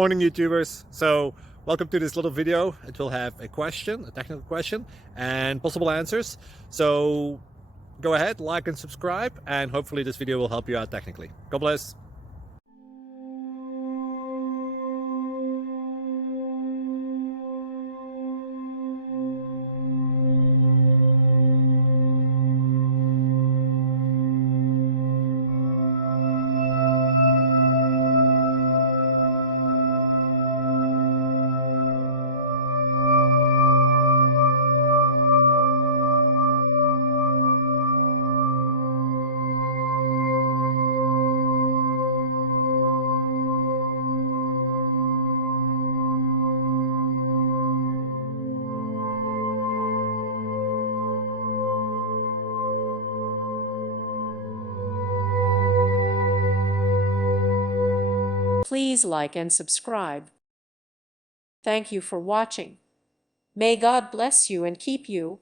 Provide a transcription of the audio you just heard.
Morning, YouTubers. So welcome to this little video. It will have a question, a technical question, and possible answers. So go ahead, like and subscribe, and hopefully this video will help you out technically. God bless. Please like and subscribe. Thank you for watching. May God bless you and keep you.